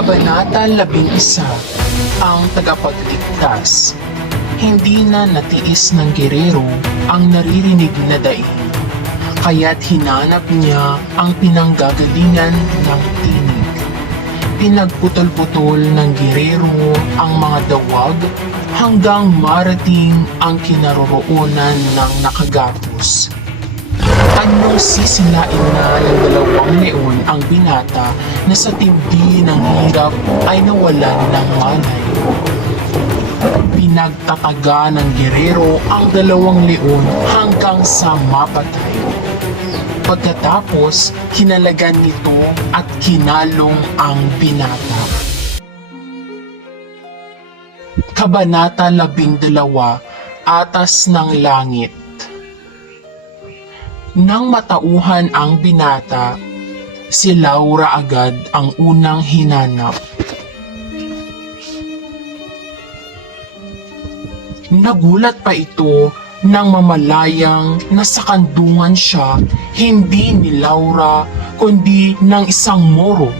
Kabanata 11. Ang tagapagligtas. Hindi na natiis ng gerero ang naririnig na daing, kaya't hinanap niya ang pinanggagalingan ng tinig. Pinagputol-putol ng gerero ang mga dawag hanggang marating ang kinaroroonan ng nakagapos. Anong sisilain na ng dalawang leon ang binata na sa tindi ng hirap ay nawalan ng malay. Pinagtataga ng gerero ang dalawang leon hanggang sa mapatay. Pagkatapos, kinalagan nito at kinalong ang binata. Kabanata 12. Atas ng Langit. Nang matauhan ang binata, si Laura agad ang unang hinanap. Nagulat pa ito nang mamalayang nasa kandungan siya, hindi ni Laura kundi ng isang Moro.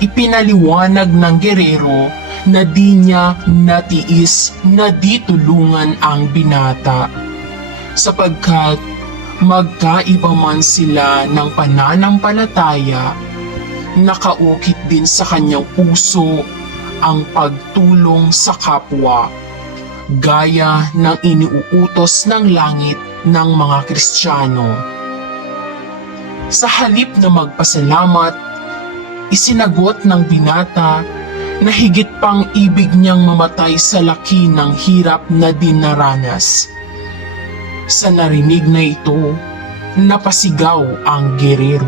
Ipinaliwanag ng gerero na di niya natiis na di tulungan ang binata, sapagkat magkaiba man sila ng pananampalataya, nakaukit din sa kanyang puso ang pagtulong sa kapwa, gaya ng iniuutos ng langit ng mga Kristiyano. Sa halip na magpasalamat, isinagot ng binata na higit pang ibig niyang mamatay sa laki ng hirap na dinaranas. Sa narinig na ito, napasigaw ang gerero.